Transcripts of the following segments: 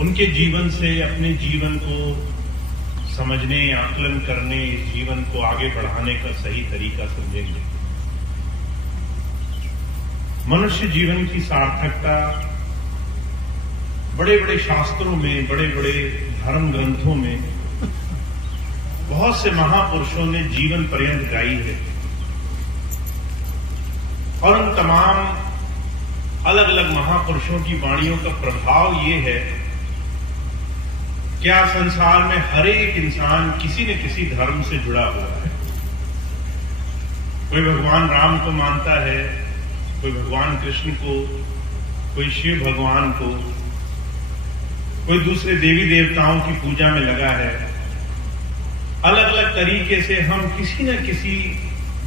उनके जीवन से अपने जीवन को समझने, आकलन करने, इस जीवन को आगे बढ़ाने का सही तरीका समझेंगे। मनुष्य जीवन की सार्थकता बड़े बड़े शास्त्रों में, बड़े बड़े धर्म ग्रंथों में बहुत से महापुरुषों ने जीवन पर्यंत गाई है और उन तमाम अलग अलग महापुरुषों की वाणियों का प्रभाव ये है क्या संसार में हर एक इंसान किसी न किसी धर्म से जुड़ा हुआ है। कोई भगवान राम को मानता है, कोई भगवान कृष्ण को, कोई शिव भगवान को, कोई दूसरे देवी देवताओं की पूजा में लगा है। अलग अलग तरीके से हम किसी न किसी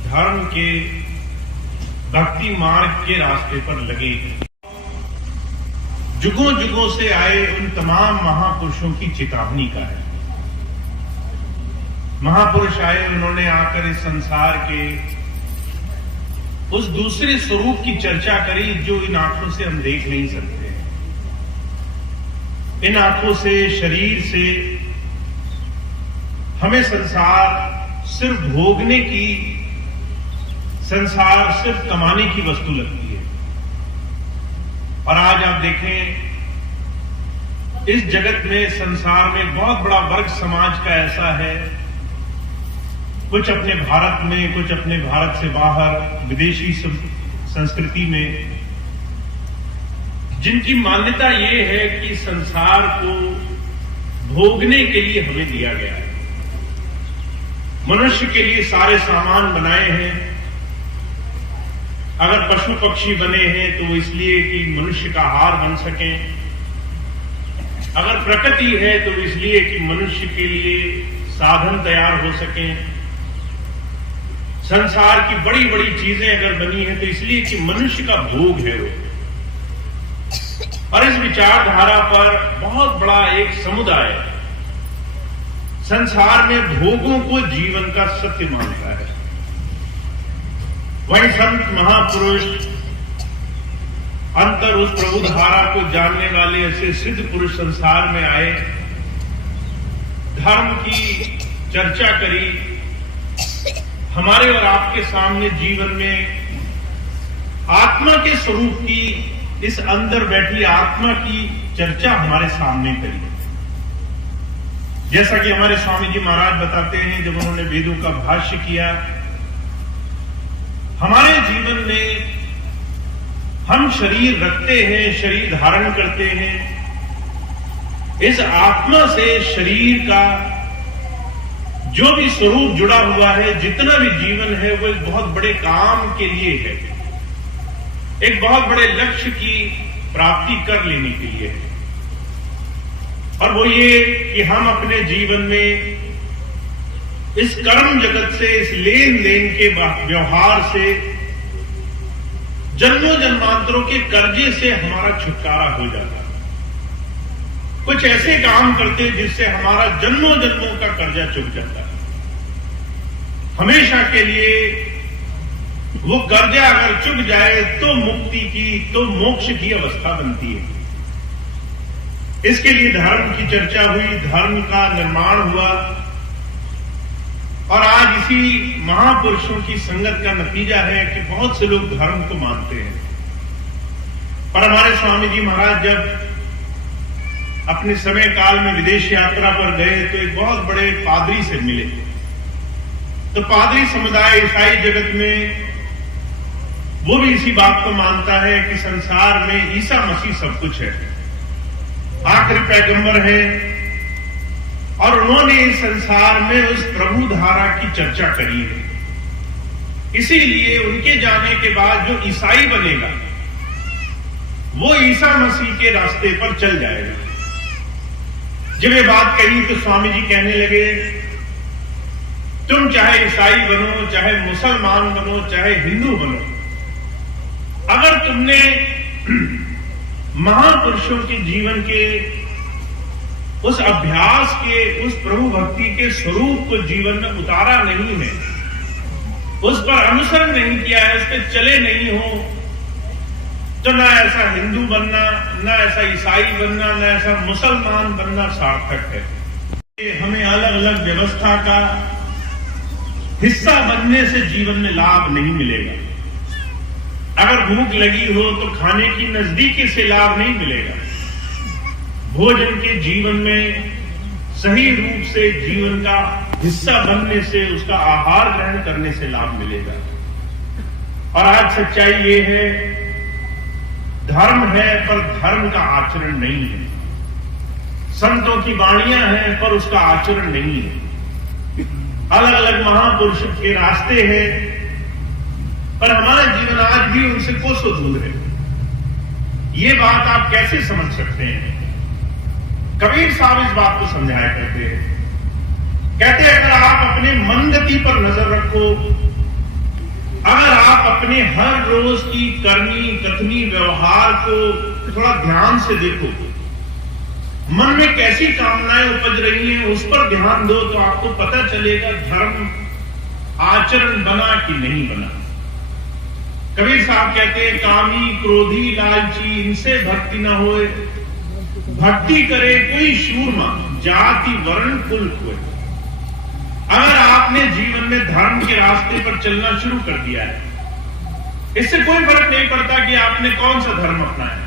धर्म के भक्ति मार्ग के रास्ते पर लगे हैं। जुगों जुगों से आए उन तमाम महापुरुषों की चेतावनी का है। महापुरुष आए, उन्होंने आकर इस संसार के उस दूसरे स्वरूप की चर्चा करी जो इन आंखों से हम देख नहीं सकते। इन आंखों से, शरीर से हमें संसार सिर्फ भोगने की, संसार सिर्फ कमाने की वस्तु लगती है। और आज आप देखें इस जगत में, संसार में बहुत बड़ा वर्ग समाज का ऐसा है, कुछ अपने भारत में, कुछ अपने भारत से बाहर विदेशी संस्कृति में, जिनकी मान्यता ये है कि संसार को भोगने के लिए हमें दिया गया है। मनुष्य के लिए सारे सामान बनाए हैं। अगर पशु पक्षी बने हैं तो वो इसलिए कि मनुष्य का आहार बन सके। अगर प्रकृति है तो इसलिए कि मनुष्य के लिए साधन तैयार हो सके। संसार की बड़ी बड़ी चीजें अगर बनी है तो इसलिए कि मनुष्य का भोग है वो। और इस विचारधारा पर बहुत बड़ा एक समुदाय संसार में भोगों को जीवन का सत्य मानता है। वही संत महापुरुष, अंतर उस प्रभु धारा को जानने वाले ऐसे सिद्ध पुरुष संसार में आए, धर्म की चर्चा करी, हमारे और आपके सामने जीवन में आत्मा के स्वरूप की, इस अंदर बैठी आत्मा की चर्चा हमारे सामने करी। जैसा कि हमारे स्वामी जी महाराज बताते हैं, जब उन्होंने वेदों का भाष्य किया, हमारे जीवन में हम शरीर रखते हैं, शरीर धारण करते हैं। इस आत्मा से शरीर का जो भी स्वरूप जुड़ा हुआ है, जितना भी जीवन है, वो एक बहुत बड़े काम के लिए है, एक बहुत बड़े लक्ष्य की प्राप्ति कर लेने के लिए है। और वो ये कि हम अपने जीवन में इस कर्म जगत से, इस लेन देन के व्यवहार से, जन्मों जन्मांतरों के कर्जे से हमारा छुटकारा हो जाता है। कुछ ऐसे काम करते जिससे हमारा जन्मों जन्मों का कर्जा चुक जाता है। हमेशा के लिए वो कर्जा अगर चुक जाए तो मुक्ति की, तो मोक्ष की अवस्था बनती है। इसके लिए धर्म की चर्चा हुई, धर्म का निर्माण हुआ और आज इसी महापुरुषों की संगत का नतीजा है कि बहुत से लोग धर्म को मानते हैं। और हमारे स्वामी जी महाराज जब अपने समय काल में विदेश यात्रा पर गए तो एक बहुत बड़े पादरी से मिले। तो पादरी समुदाय ईसाई जगत में वो भी इसी बात को मानता है कि संसार में ईसा मसीह सब कुछ है, आखिरी पैगंबर है। और उन्होंने इस संसार में उस प्रभु धारा की चर्चा करी है। इसीलिए उनके जाने के बाद जो ईसाई बनेगा वो ईसा मसीह के रास्ते पर चल जाएगा। जब ये बात कही तो स्वामी जी कहने लगे, तुम चाहे ईसाई बनो, चाहे मुसलमान बनो, चाहे हिंदू बनो, अगर तुमने महापुरुषों के जीवन के उस अभ्यास के, उस प्रभु भक्ति के स्वरूप को जीवन में उतारा नहीं है, उस पर अनुसरण नहीं किया है, उस पर चले नहीं हो, तो ना ऐसा हिंदू बनना, ना ऐसा ईसाई बनना, ना ऐसा मुसलमान बनना सार्थक है। हमें अलग अलग व्यवस्था का हिस्सा बनने से जीवन में लाभ नहीं मिलेगा। अगर भूख लगी हो तो खाने की नजदीकी से लाभ नहीं मिलेगा। भोजन के जीवन में सही रूप से जीवन का हिस्सा बनने से, उसका आहार ग्रहण करने से लाभ मिलेगा। और आज सच्चाई ये है, धर्म है पर धर्म का आचरण नहीं है। संतों की वाणियां हैं पर उसका आचरण नहीं है। अलग अलग महापुरुषों के रास्ते हैं पर हमारा जीवन आज भी उनसे कोसों दूर है। ये बात आप कैसे समझ सकते हैं? कबीर साहब इस बात को समझाया करते हैं। कहते हैं, अगर आप अपने मनगति पर नजर रखो, अगर आप अपने हर रोज की करनी कथनी व्यवहार को थोड़ा ध्यान से देखो, मन में कैसी कामनाएं उपज रही हैं उस पर ध्यान दो, तो आपको पता चलेगा धर्म आचरण बना कि नहीं बना। कबीर साहब कहते हैं, कामी क्रोधी लालची इनसे भक्ति न होए, भक्ति करे कोई शूरमा जाति वर्ण कुल हुए। अगर आपने जीवन में धर्म के रास्ते पर चलना शुरू कर दिया है, इससे कोई फर्क नहीं पड़ता कि आपने कौन सा धर्म अपनाया,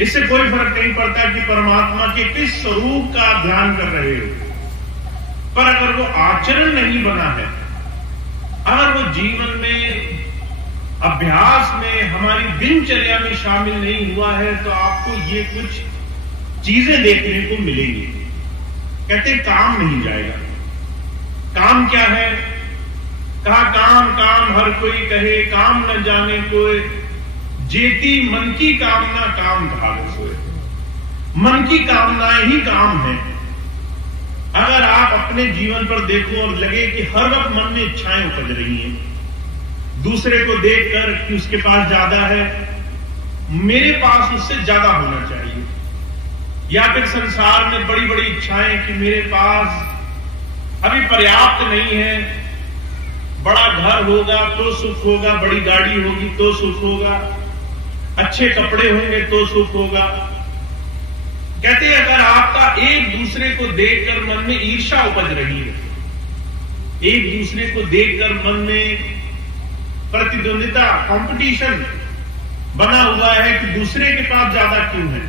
इससे कोई फर्क नहीं पड़ता कि परमात्मा के किस स्वरूप का आप ध्यान कर रहे हो, पर अगर वो आचरण नहीं बना है, अगर वो जीवन में अभ्यास में हमारी दिनचर्या में शामिल नहीं हुआ है, तो आपको ये कुछ चीजें देखने को मिलेंगी। कहते काम नहीं जाएगा। काम क्या है? कहा काम काम हर कोई कहे, काम न जाने कोई, जेती मन की कामना काम भाग सोए। मन की कामनाएं ही काम है। अगर आप अपने जीवन पर देखो और लगे कि हर वक्त मन में इच्छाएं उपज रही हैं, दूसरे को देखकर कि उसके पास ज्यादा है, मेरे पास उससे ज्यादा होना चाहिए, या फिर संसार में बड़ी बड़ी इच्छाएं कि मेरे पास अभी पर्याप्त नहीं है, बड़ा घर होगा तो सुख होगा, बड़ी गाड़ी होगी तो सुख होगा, अच्छे कपड़े होंगे तो सुख होगा। कहते हैं, अगर आपका एक दूसरे को देखकर मन में ईर्ष्या उपज रही है, एक दूसरे को देखकर मन में प्रतिद्वंदिता कंपटीशन बना हुआ है कि दूसरे के पास ज्यादा क्यों है,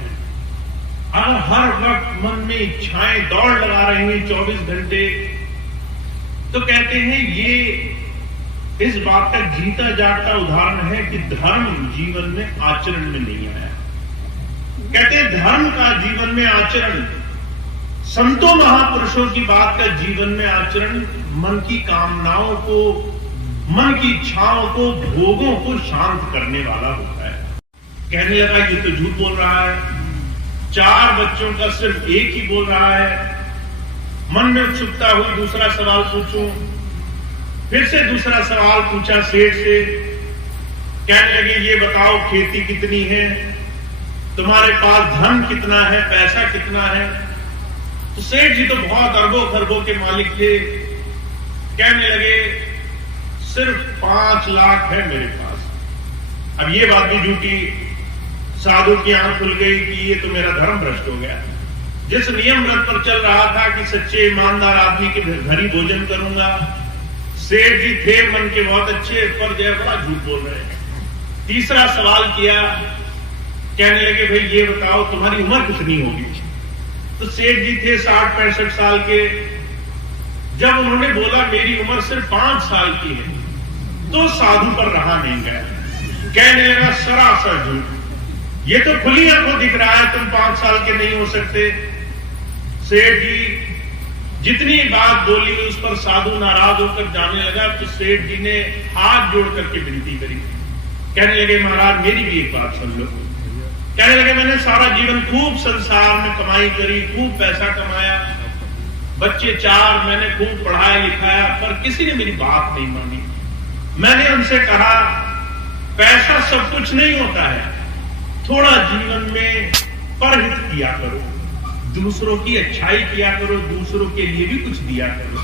अगर हर वक्त मन में इच्छाएं दौड़ लगा रहे हैं 24 घंटे, तो कहते हैं ये इस बात का जीता जागता उदाहरण है कि धर्म जीवन में आचरण में नहीं आया। कहते हैं धर्म का जीवन में आचरण, संतों महापुरुषों की बात का जीवन में आचरण मन की कामनाओं को, मन की इच्छाओं को, भोगों को शांत करने वाला होता है। कहने लगा ये तो झूठ बोल रहा है, 4 बच्चों का सिर्फ एक ही बोल रहा है। मन में उत्सुकता हुई, दूसरा सवाल पूछूं। फिर से दूसरा सवाल पूछा सेठ से। कहने लगे ये बताओ खेती कितनी है, तुम्हारे पास धन कितना है, पैसा कितना है। तो सेठ जी तो बहुत अरबों खरबों के मालिक थे। कहने लगे सिर्फ 5 लाख है मेरे पास। अब ये बात भी झूठी। साधु की आंख खुल गई कि ये तो मेरा धर्म भ्रष्ट हो गया। जिस नियम व्रत पर चल रहा था कि सच्चे ईमानदार आदमी के घर ही भोजन करूंगा, सेठ जी थे मन के बहुत अच्छे, पर जय बड़ा झूठ बोल रहे हैं। तीसरा सवाल किया। कहने लगे भाई ये बताओ तुम्हारी उम्र कितनी होगी। तो सेठ जी थे 60-65 साल के। जब उन्होंने बोला मेरी उम्र सिर्फ 5 साल की है, तो साधु पर रहा नहीं गया। कहने लगा सरासर झूठ, ये तो खुली आंखों दिख रहा है तुम 5 साल के नहीं हो सकते। सेठ जी जितनी बात बोली उस पर साधु नाराज होकर जाने लगा। तो सेठ जी ने हाथ जोड़ करके विनती करी। कहने लगे महाराज मेरी भी एक बात सुन लो। कहने लगे मैंने सारा जीवन खूब संसार में कमाई करी, खूब पैसा कमाया, बच्चे 4, मैंने खूब पढ़ाया लिखाया, पर किसी ने मेरी बात नहीं मानी। मैंने उनसे कहा पैसा सब कुछ नहीं होता है, थोड़ा जीवन में परहित किया करो, दूसरों की अच्छाई किया करो, दूसरों के लिए भी कुछ दिया करो।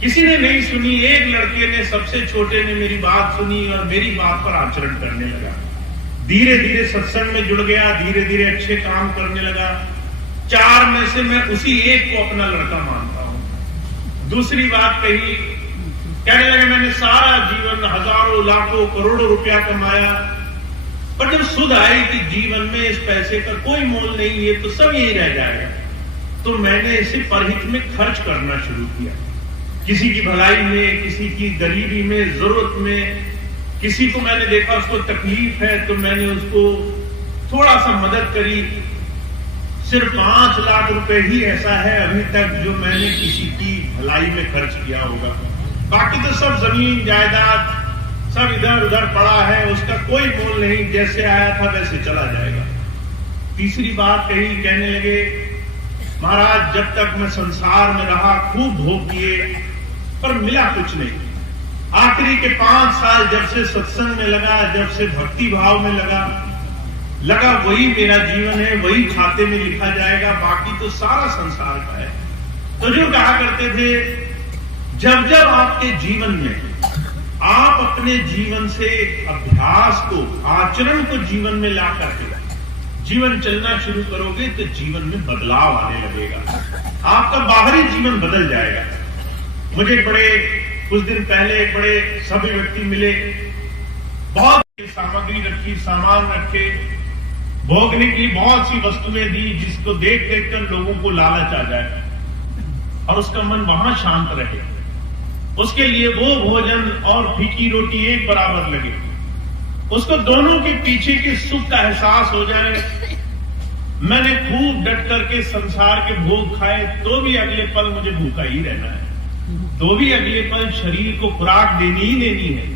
किसी ने नहीं सुनी। एक लड़के ने, सबसे छोटे ने मेरी बात सुनी और मेरी बात पर आचरण करने लगा। धीरे धीरे सत्संग में जुड़ गया, धीरे धीरे अच्छे काम करने लगा। 4 में से मैं उसी एक को अपना लड़का मानता हूं। दूसरी बात कही, कहने लगे मैंने सारा जीवन हजारों लाखों करोड़ों रुपया कमाया, पर जब सुध आई कि जीवन में इस पैसे का कोई मोल नहीं है तो सब यही रह जाएगा, तो मैंने इसे परहित में खर्च करना शुरू किया। किसी की भलाई में, किसी की गरीबी में, जरूरत में, किसी को मैंने देखा उसको तकलीफ है तो मैंने उसको थोड़ा सा मदद करी। सिर्फ 5 लाख रुपए ही ऐसा है अभी तक जो मैंने किसी की भलाई में खर्च किया होगा। बाकी तो सब जमीन जायदाद सब इधर उधर पड़ा है, उसका कोई मोल नहीं, जैसे आया था वैसे चला जाएगा। तीसरी बात कही, कहने लगे महाराज जब तक मैं संसार में रहा खूब भोग किए पर मिला कुछ नहीं। आखिरी के 5 साल जब से सत्संग में लगा, जब से भक्ति भाव में लगा वही मेरा जीवन है, वही खाते में लिखा जाएगा, बाकी तो सारा संसार का है। तो जो कहा करते थे जब जब आपके जीवन में आप अपने जीवन से अभ्यास को, आचरण को जीवन में ला करके जीवन चलना शुरू करोगे तो जीवन में बदलाव आने लगेगा, आपका बाहरी जीवन बदल जाएगा। मुझे कुछ दिन पहले एक बड़े सभ्य व्यक्ति मिले, बहुत सामग्री रखी, सामान रखे, भोगने की बहुत सी वस्तुएं दी जिसको देख देख कर लोगों को लालच आ जाए और उसका मन वहां शांत रहे। उसके लिए वो भोजन और फीकी रोटी एक बराबर लगे, उसको दोनों के पीछे के सुख का एहसास हो जाए। मैंने खूब डट करके संसार के भोग खाए तो भी अगले पल मुझे भूखा ही रहना है, तो भी अगले पल शरीर को खुराक देनी ही देनी है,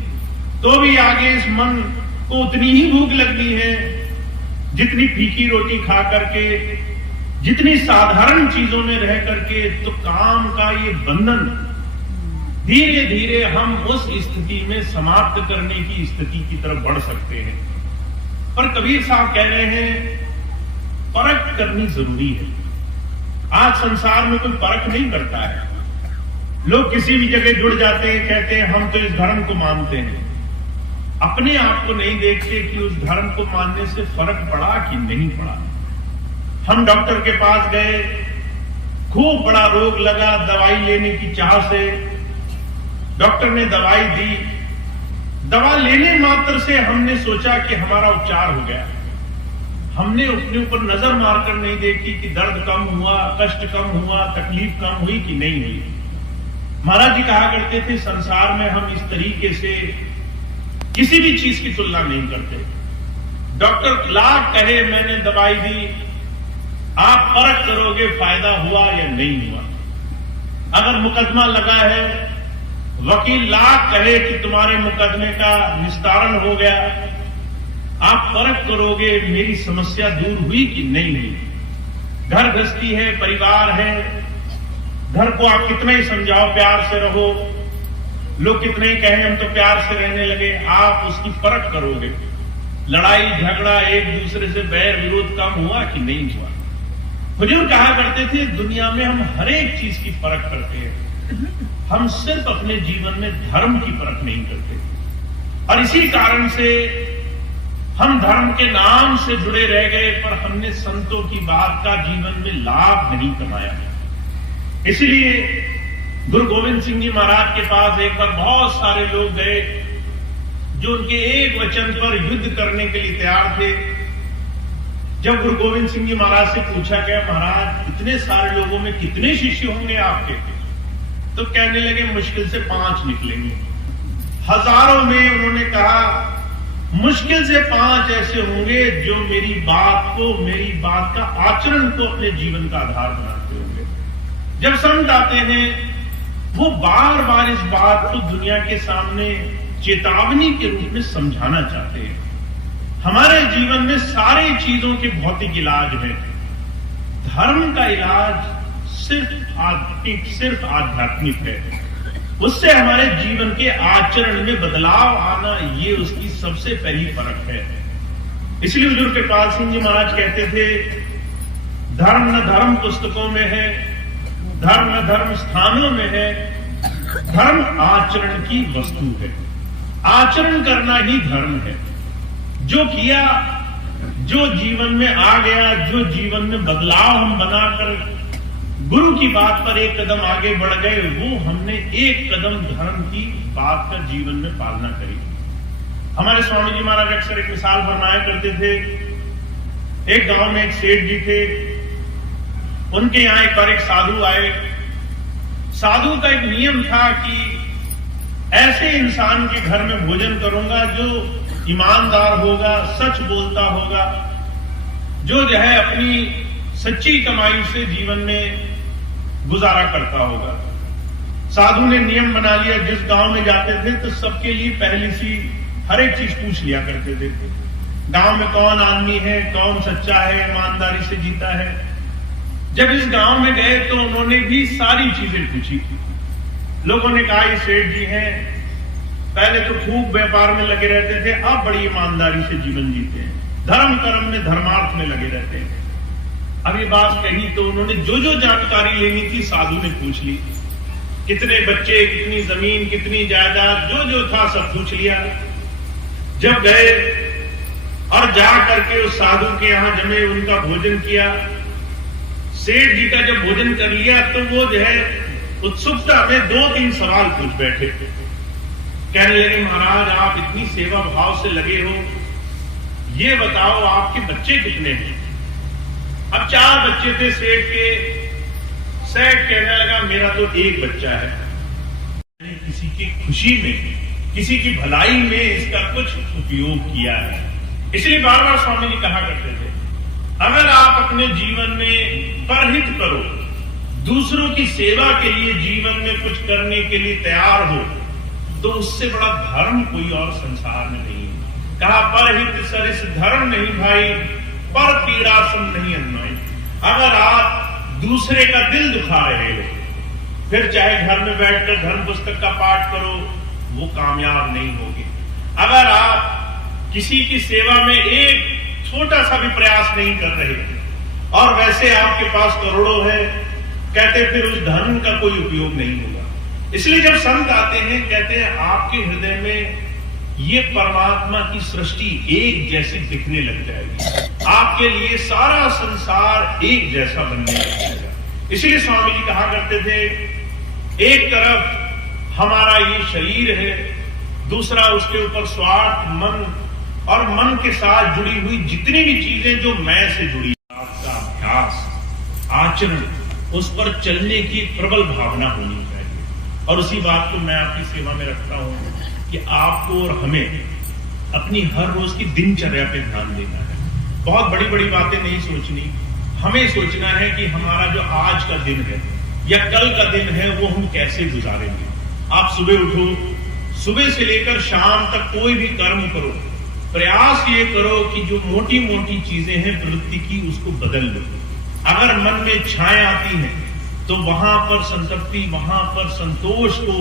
तो भी आगे इस मन को उतनी ही भूख लगनी है जितनी फीकी रोटी खा करके, जितनी साधारण चीजों में रह करके। तो काम का ये बंधन धीरे धीरे हम उस स्थिति में समाप्त करने की स्थिति की तरफ बढ़ सकते हैं। पर कबीर साहब कह रहे हैं परख करनी जरूरी है। आज संसार में कोई परख नहीं करता है, लोग किसी भी जगह जुड़ जाते हैं, कहते हैं हम तो इस धर्म को मानते हैं, अपने आप को नहीं देखते कि उस धर्म को मानने से फर्क पड़ा कि नहीं पड़ा। हम डॉक्टर के पास गए, खूब बड़ा रोग लगा, दवाई लेने की चाह से डॉक्टर ने दवाई दी, दवा लेने मात्र से हमने सोचा कि हमारा उपचार हो गया। हमने अपने ऊपर नजर मारकर नहीं देखी कि दर्द कम हुआ, कष्ट कम हुआ, तकलीफ कम हुई कि नहीं हुई। महाराज जी कहा करते थे संसार में हम इस तरीके से किसी भी चीज की तुलना नहीं करते। डॉक्टर लाख कहे मैंने दवाई दी, आप परख करोगे फायदा हुआ या नहीं हुआ। अगर मुकदमा लगा है, वकील लाख कहे कि तुम्हारे मुकदमे का निस्तारण हो गया, आप परख करोगे मेरी समस्या दूर हुई कि नहीं हुई। घर गृहस्थी है, परिवार है, घर को आप कितना ही समझाओ प्यार से रहो, लोग कितने ही कहें हम तो प्यार से रहने लगे, आप उसकी परख करोगे। लड़ाई झगड़ा, एक दूसरे से बैर विरोध कम हुआ कि नहीं हुआ। हुजूर कहा करते थे दुनिया में हम हर एक चीज की परख करते हैं, हम सिर्फ अपने जीवन में धर्म की परख नहीं करते। और इसी कारण से हम धर्म के नाम से जुड़े रह गए, पर हमने संतों की बात का जीवन में लाभ नहीं कमाया। इसलिए गुरु गोविंद सिंह जी महाराज के पास एक बार बहुत सारे लोग गए जो उनके एक वचन पर युद्ध करने के लिए तैयार थे। जब गुरु गोविंद सिंह जी महाराज से पूछा गया महाराज इतने सारे लोगों में कितने शिष्य होंगे आपके, तो कहने लगे मुश्किल से 5 निकलेंगे। हजारों में उन्होंने कहा मुश्किल से 5 ऐसे होंगे जो मेरी बात का आचरण को अपने जीवन का आधार बनाते होंगे। जब संत आते हैं वो बार बार इस बात को दुनिया के सामने चेतावनी के रूप में समझाना चाहते हैं। हमारे जीवन में सारी चीजों के भौतिक इलाज है, धर्म का इलाज सिर्फ आध्यात्मिक है। उससे हमारे जीवन के आचरण में बदलाव आना, ये उसकी सबसे पहली परख है। इसलिए हुजूर कृपाल सिंह जी महाराज कहते थे धर्म न धर्म पुस्तकों में है, धर्म न धर्म स्थानों में है, धर्म आचरण की वस्तु है। आचरण करना ही धर्म है। जो किया, जो जीवन में आ गया, जो जीवन में बदलाव हम बनाकर गुरु की बात पर एक कदम आगे बढ़ गए, वो हमने एक कदम धर्म की बात का जीवन में पालना करी। हमारे स्वामी जी महाराज अक्सर एक मिसाल फरमाया करते थे। एक गांव में एक सेठ जी थे, उनके यहां एक बार एक साधु आए। साधु का एक नियम था कि ऐसे इंसान के घर में भोजन करूंगा जो ईमानदार होगा, सच बोलता होगा, जो है अपनी सच्ची कमाई से जीवन में गुजारा करता होगा। साधु ने नियम बना लिया, जिस गांव में जाते थे तो सबके लिए पहली सी हर एक चीज पूछ लिया करते थे। गांव में कौन आदमी है, कौन सच्चा है, ईमानदारी से जीता है। जब इस गांव में गए तो उन्होंने भी सारी चीजें पूछी। लोगों ने कहा ये सेठ जी हैं, पहले तो खूब व्यापार में लगे रहते थे, अब बड़ी ईमानदारी से जीवन जीते हैं, धर्म कर्म में धर्मार्थ में लगे रहते हैं। अब ये बात कही तो उन्होंने जो जो जानकारी लेनी थी साधु ने पूछ ली। कितने बच्चे, कितनी जमीन, कितनी जायदाद, जो जो था सब पूछ लिया। जब गए और जा करके उस साधु के यहां जमे, उनका भोजन किया। सेठ जी का जब भोजन कर लिया तो वो जो है उत्सुकता में 2-3 सवाल पूछ बैठे। कहने लगे, महाराज आप इतनी सेवा भाव से लगे हो, ये बताओ आपके बच्चे कितने हैं? अब 4 बच्चे थे सेठ के। सेठ कहने लगा, मेरा तो एक बच्चा है। किसी की खुशी में, किसी की भलाई में इसका कुछ उपयोग किया है। इसलिए बार बार स्वामी जी कहा करते थे, अगर आप अपने जीवन में परहित करो, दूसरों की सेवा के लिए जीवन में कुछ करने के लिए तैयार हो, तो उससे बड़ा धर्म कोई और संसार में नहीं है। कहा, परहित सरिस धर्म नहीं भाई, पर पीड़ा सम नहीं अन्नाई। अगर आप दूसरे का दिल दुखा रहे हो, फिर चाहे घर में बैठकर धर्म पुस्तक का पाठ करो, वो कामयाब नहीं होगी। अगर आप किसी की सेवा में एक छोटा सा भी प्रयास नहीं कर रहे और वैसे आपके पास करोड़ों है, कहते फिर उस धर्म का कोई उपयोग नहीं होगा। इसलिए जब संत आते हैं, कहते हैं आपके हृदय में ये परमात्मा की सृष्टि एक जैसी दिखने लग जाएगी, आपके लिए सारा संसार एक जैसा बनने लग जाएगा। इसलिए स्वामी जी कहा करते थे, एक तरफ हमारा ये शरीर है, दूसरा उसके ऊपर स्वार्थ, मन, और मन के साथ जुड़ी हुई जितनी भी चीजें जो मैं से जुड़ी, आपका अभ्यास, आचरण, उस पर चलने की प्रबल भावना होनी चाहिए। और उसी बात को मैं आपकी सेवा में रखता हूं कि आपको और हमें अपनी हर रोज की दिनचर्या पे ध्यान देना है। बहुत बड़ी बड़ी बातें नहीं सोचनी, हमें सोचना है कि हमारा जो आज का दिन है या कल का दिन है वो हम कैसे गुजारेंगे। आप सुबह उठो, सुबह से लेकर शाम तक कोई भी कर्म करो, प्रयास ये करो कि जो मोटी मोटी चीजें हैं प्रवृत्ति की, उसको बदल लो। अगर मन में इच्छाएं आती हैं तो वहां पर संतृप्ति, वहां पर संतोष को,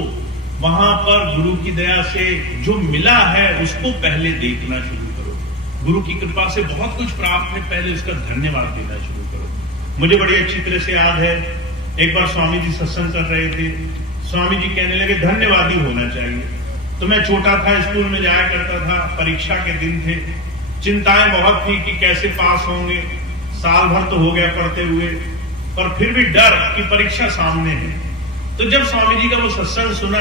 वहां पर गुरु की दया से जो मिला है उसको पहले देखना शुरू करो। गुरु की कृपा से बहुत कुछ प्राप्त है, पहले उसका धन्यवाद देना शुरू करो। मुझे बड़ी अच्छी तरह से याद है, एक बार स्वामी जी सत्संग कर रहे थे, स्वामी जी कहने लगे धन्यवादी होना चाहिए। तो मैं छोटा था, स्कूल में जाया करता था, परीक्षा के दिन थे, चिंताएं बहुत थी कि कैसे पास होंगे, साल भर तो हो गया पढ़ते हुए, पर फिर भी डर कि परीक्षा सामने है। तो जब स्वामी जी का वो सत्संग सुना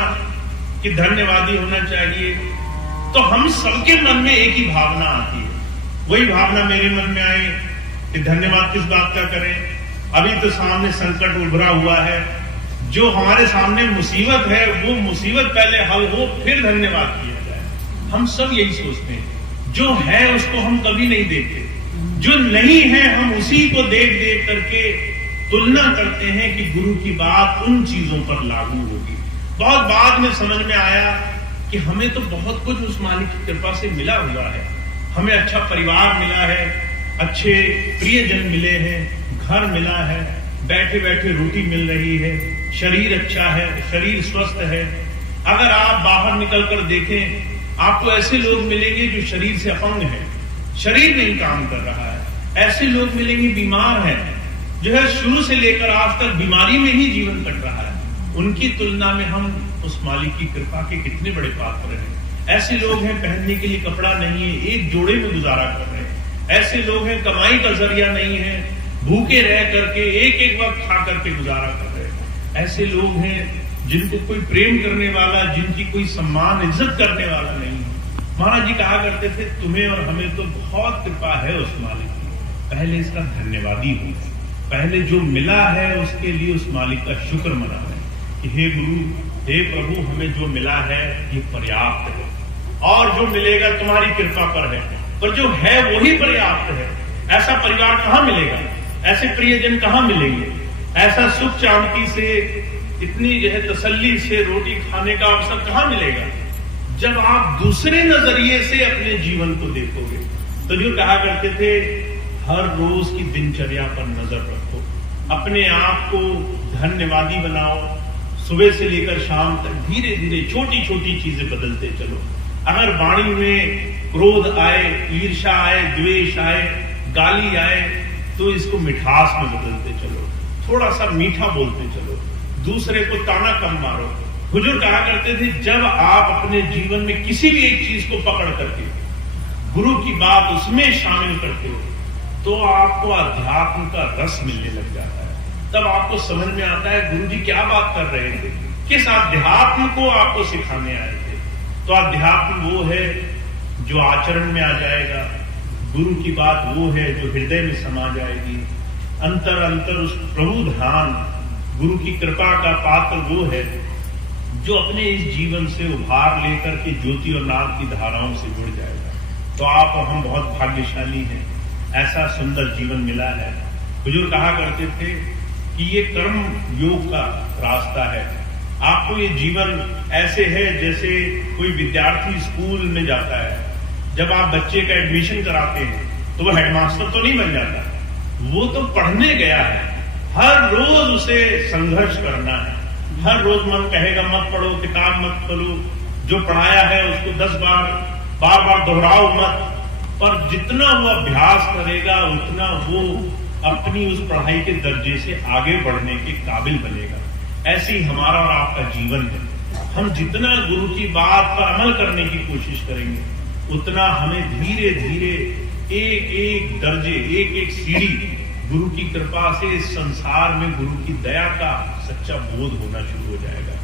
कि धन्यवादी होना चाहिए, तो हम सबके मन में एक ही भावना आती है। वही भावना मेरे मन में आई कि धन्यवाद किस बात का करें, अभी तो सामने संकट उभरा हुआ है, जो हमारे सामने मुसीबत है वो मुसीबत पहले हल हो, फिर धन्यवाद किया जाए। हम सब यही सोचते हैं, जो है उसको हम कभी नहीं देखते, जो नहीं है हम उसी को देख देख करके तुलना करते हैं कि गुरु की बात उन चीजों पर लागू होगी। बहुत बाद में समझ में आया कि हमें तो बहुत कुछ उस मालिक की कृपा से मिला हुआ है। हमें अच्छा परिवार मिला है, अच्छे प्रियजन मिले हैं, घर मिला है, बैठे बैठे रोटी मिल रही है, शरीर अच्छा है, शरीर स्वस्थ है। अगर आप बाहर निकलकर देखें, आपको ऐसे लोग मिलेंगे जो शरीर से अपंग है, शरीर नहीं काम कर रहा है। ऐसे लोग मिलेंगे बीमार हैं, जो है शुरू से लेकर आज तक बीमारी में ही जीवन कट रहा है। उनकी तुलना में हम उस मालिक की कृपा के कितने बड़े पात्र हैं। ऐसे लोग हैं पहनने के लिए कपड़ा नहीं है, एक जोड़े में गुजारा कर रहे हैं। ऐसे लोग हैं कमाई का जरिया नहीं है, भूखे रह करके एक एक वक्त खा करके गुजारा कर रहे हैं। ऐसे लोग हैं जिनको कोई प्रेम करने वाला, जिनकी कोई सम्मान इज्जत करने वाला नहीं है। महाराज जी कहा करते थे तुम्हें और हमें तो बहुत कृपा है उस मालिक की, पहले इसका धन्यवादी हो, पहले जो मिला है उसके लिए उस मालिक का शुक्र मनाएं कि हे गुरु, हे प्रभु, हमें जो मिला है ये पर्याप्त है, और जो मिलेगा तुम्हारी कृपा पर है, पर जो है वही पर्याप्त है। ऐसा परिवार कहां मिलेगा, ऐसे प्रियजन कहां मिलेंगे, ऐसा सुख शांति से, इतनी जो है तसल्ली से रोटी खाने का अवसर कहां मिलेगा, जब आप दूसरे नजरिए से अपने जीवन को देखोगे। तो जो कहा करते थे हर रोज की दिनचर्या पर नजर रखो, अपने आप को धन्यवादी बनाओ, सुबह से लेकर शाम तक धीरे धीरे छोटी छोटी चीजें बदलते चलो। अगर वाणी में क्रोध आए, ईर्ष्या आए, द्वेष आए, गाली आए, तो इसको मिठास में बदलते चलो, थोड़ा सा मीठा बोलते चलो, दूसरे को ताना कम मारो। हुजूर कहा करते थे जब आप अपने जीवन में किसी भी एक चीज को पकड़ करके गुरु की बात उसमें शामिल करते हो तो आपको अध्यात्म का रस मिलने लग जाता है। तब आपको समझ में आता है गुरु जी क्या बात कर रहे थे, किस अध्यात्म को आपको सिखाने आए थे। तो अध्यात्म वो है जो आचरण में आ जाएगा, गुरु की बात वो है जो हृदय में समा जाएगी। अंतर अंतर उस प्रभु ध्यान, गुरु की कृपा का पात्र वो है जो अपने इस जीवन से उभार लेकर के ज्योति और नाद की धाराओं से जुड़ जाएगा। तो आप और हम बहुत भाग्यशाली हैं, ऐसा सुंदर जीवन मिला है। हुजूर कहा करते थे कि ये कर्म योग का रास्ता है। आपको ये जीवन ऐसे है जैसे कोई विद्यार्थी स्कूल में जाता है, जब आप बच्चे का एडमिशन कराते हैं तो वो हेडमास्टर तो नहीं बन जाता, वो तो पढ़ने गया है। हर रोज उसे संघर्ष करना है, हर रोज मन कहेगा मत पढ़ो, किताब मत खोलो, जो पढ़ाया है उसको 10 बार बार दोहराओ मत। पर जितना वो अभ्यास करेगा उतना वो अपनी उस पढ़ाई के दर्जे से आगे बढ़ने के काबिल बनेगा। ऐसे ही हमारा और आपका जीवन है। हम जितना गुरु की बात पर अमल करने की कोशिश करेंगे उतना हमें धीरे धीरे एक एक दर्जे, एक एक सीढ़ी गुरु की कृपा से इस संसार में गुरु की दया का सच्चा बोध होना शुरू हो जाएगा।